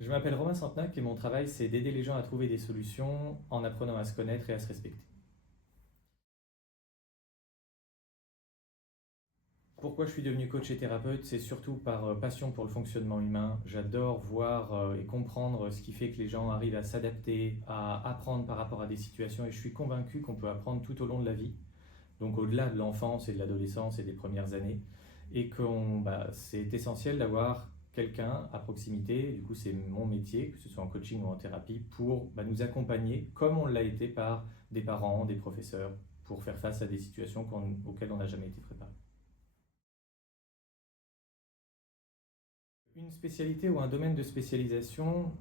Je m'appelle Romain Santenac et mon travail, c'est d'aider les gens à trouver des solutions en apprenant à se connaître et à se respecter. Pourquoi je suis devenu coach et thérapeute? C'est surtout par passion pour le fonctionnement humain. J'adore voir et comprendre ce qui fait que les gens arrivent à s'adapter, à apprendre par rapport à des situations et je suis convaincu qu'on peut apprendre tout au long de la vie, donc au-delà de l'enfance et de l'adolescence et des premières années, et c'est essentiel d'avoir quelqu'un à proximité, du coup c'est mon métier, que ce soit en coaching ou en thérapie, pour nous accompagner comme on l'a été par des parents, des professeurs, pour faire face à des situations auxquelles on n'a jamais été préparé. Une spécialité ou un domaine de spécialisation,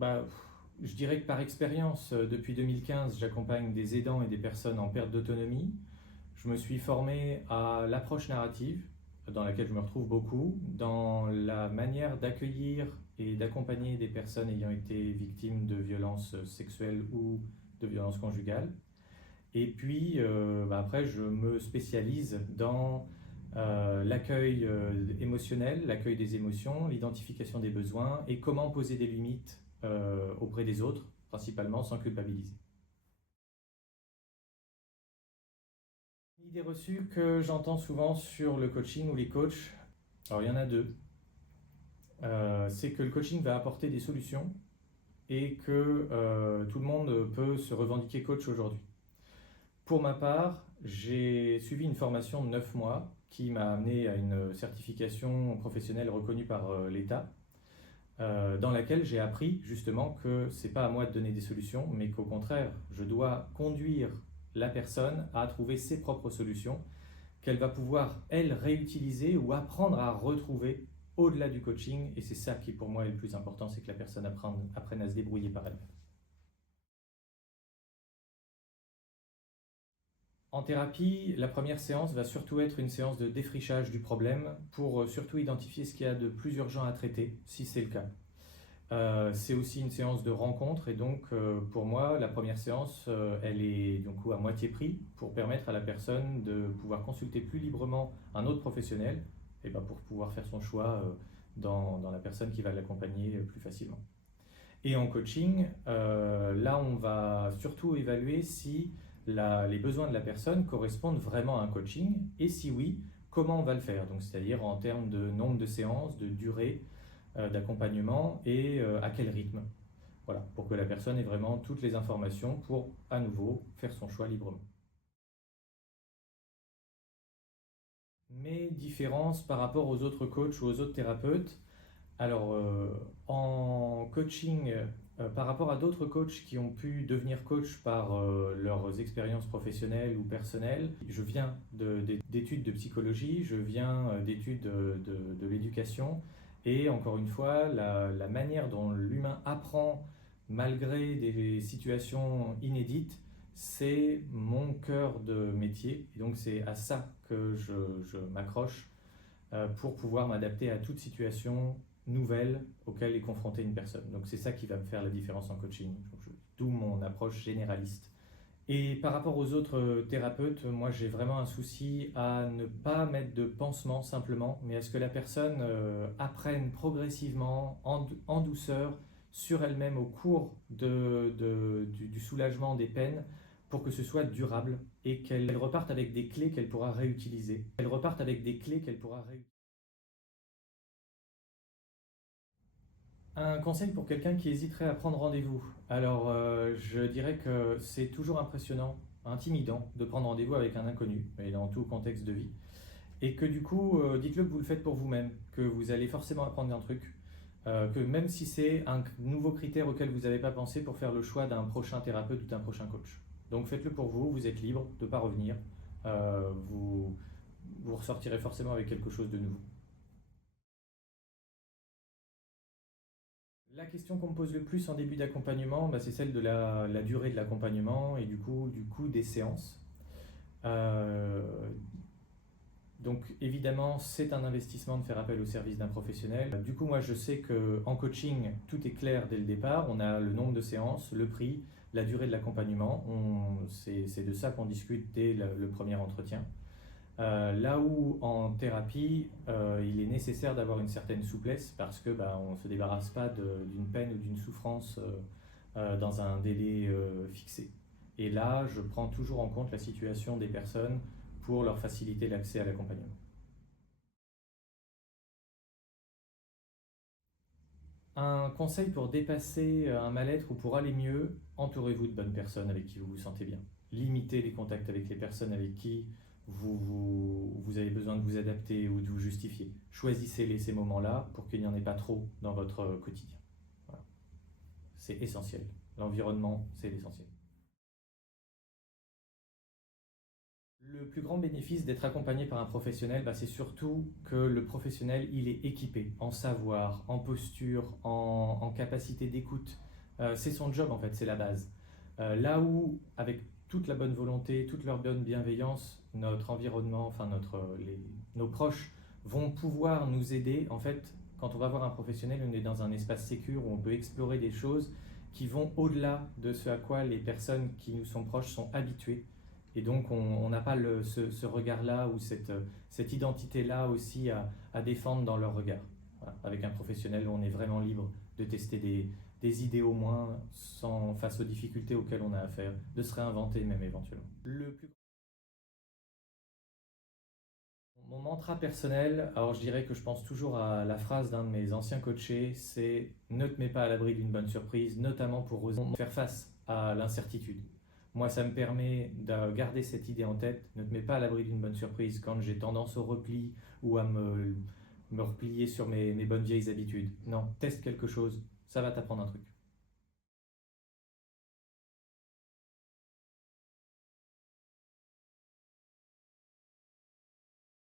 je dirais que par expérience, depuis 2015, j'accompagne des aidants et des personnes en perte d'autonomie. Je me suis formé à l'approche narrative, dans laquelle je me retrouve beaucoup, dans la manière d'accueillir et d'accompagner des personnes ayant été victimes de violences sexuelles ou de violences conjugales. Et puis après, je me spécialise dans l'accueil émotionnel, l'accueil des émotions, l'identification des besoins et comment poser des limites auprès des autres, principalement sans culpabiliser. L'idée reçue que j'entends souvent sur le coaching ou les coachs, alors il y en a deux. C'est que le coaching va apporter des solutions et que tout le monde peut se revendiquer coach aujourd'hui. Pour ma part, j'ai suivi une formation de 9 mois qui m'a amené à une certification professionnelle reconnue par l'État, dans laquelle j'ai appris justement que c'est pas à moi de donner des solutions, mais qu'au contraire, je dois conduire la personne à trouver ses propres solutions, qu'elle va pouvoir, elle, réutiliser ou apprendre à retrouver au-delà du coaching. Et c'est ça qui, pour moi, est le plus important, c'est que la personne apprenne à se débrouiller par elle-même. En thérapie, la première séance va surtout être une séance de défrichage du problème pour surtout identifier ce qu'il y a de plus urgent à traiter, si c'est le cas. C'est aussi une séance de rencontre et donc pour moi, la première séance, elle est donc à moitié prix pour permettre à la personne de pouvoir consulter plus librement un autre professionnel et pour pouvoir faire son choix dans la personne qui va l'accompagner plus facilement. Et en coaching, là, on va surtout évaluer si les besoins de la personne correspondent vraiment à un coaching et si oui, comment on va le faire. Donc, c'est-à-dire en termes de nombre de séances, de durée d'accompagnement et à quel rythme. Voilà, pour que la personne ait vraiment toutes les informations pour à nouveau faire son choix librement. Mes différences par rapport aux autres coachs ou aux autres thérapeutes, alors, en coaching, par rapport à d'autres coachs qui ont pu devenir coach par leurs expériences professionnelles ou personnelles, je viens d'études de psychologie, je viens d'études de l'éducation, et encore une fois, la manière dont l'humain apprend malgré des situations inédites, c'est mon cœur de métier, et donc c'est à ça que je m'accroche pour pouvoir m'adapter à toute situation nouvelle auxquelles est confrontée une personne. Donc c'est ça qui va me faire la différence en coaching, d'où mon approche généraliste. Et par rapport aux autres thérapeutes, moi j'ai vraiment un souci à ne pas mettre de pansement simplement, mais à ce que la personne apprenne progressivement, en douceur, sur elle-même au cours du soulagement des peines, pour que ce soit durable et qu'elle reparte avec des clés qu'elle pourra réutiliser. Elle reparte avec des clés qu'elle pourra réutiliser. Un conseil pour quelqu'un qui hésiterait à prendre rendez-vous. Alors, je dirais que c'est toujours impressionnant, intimidant de prendre rendez-vous avec un inconnu, et dans tout contexte de vie. Et que du coup, dites-le que vous le faites pour vous-même, que vous allez forcément apprendre un truc, que même si c'est un nouveau critère auquel vous n'avez pas pensé pour faire le choix d'un prochain thérapeute ou d'un prochain coach. Donc faites-le pour vous, vous êtes libre de ne pas revenir, vous ressortirez forcément avec quelque chose de nouveau. La question qu'on me pose le plus en début d'accompagnement, c'est celle de la durée de l'accompagnement et du coût des séances. Euh, donc évidemment, c'est un investissement de faire appel au service d'un professionnel. Du coup, moi, je sais qu'en coaching, tout est clair dès le départ. On a le nombre de séances, le prix, la durée de l'accompagnement. C'est de ça qu'on discute dès le premier entretien. Là où en thérapie, il est nécessaire d'avoir une certaine souplesse parce que bah, on ne se débarrasse pas d'une peine ou d'une souffrance dans un délai fixé. Et là, je prends toujours en compte la situation des personnes pour leur faciliter l'accès à l'accompagnement. Un conseil pour dépasser un mal-être ou pour aller mieux, entourez-vous de bonnes personnes avec qui vous vous sentez bien. Limitez les contacts avec les personnes avec qui vous avez besoin de vous adapter ou de vous justifier. Choisissez-les ces moments-là pour qu'il n'y en ait pas trop dans votre quotidien. Voilà. C'est essentiel. L'environnement, c'est l'essentiel. Le plus grand bénéfice d'être accompagné par un professionnel, bah, c'est surtout que le professionnel, il est équipé en savoir, en posture, en capacité d'écoute. C'est son job en fait, c'est la base. Là où, avec toute la bonne volonté, toute leur bonne bienveillance, notre environnement, enfin nos proches vont pouvoir nous aider. En fait, quand on va voir un professionnel, on est dans un espace sécur où on peut explorer des choses qui vont au-delà de ce à quoi les personnes qui nous sont proches sont habituées. Et donc, on n'a pas ce regard-là ou cette identité-là aussi à défendre dans leur regard. Voilà. Avec un professionnel, on est vraiment libre de tester des idées au moins sans, face aux difficultés auxquelles on a affaire, de se réinventer même éventuellement. Mon mantra personnel, alors je dirais que je pense toujours à la phrase d'un de mes anciens coachés, c'est ne te mets pas à l'abri d'une bonne surprise, notamment pour oser faire face à l'incertitude. Moi, ça me permet de garder cette idée en tête, ne te mets pas à l'abri d'une bonne surprise quand j'ai tendance au repli ou à me replier sur mes bonnes vieilles habitudes. Non, teste quelque chose, ça va t'apprendre un truc.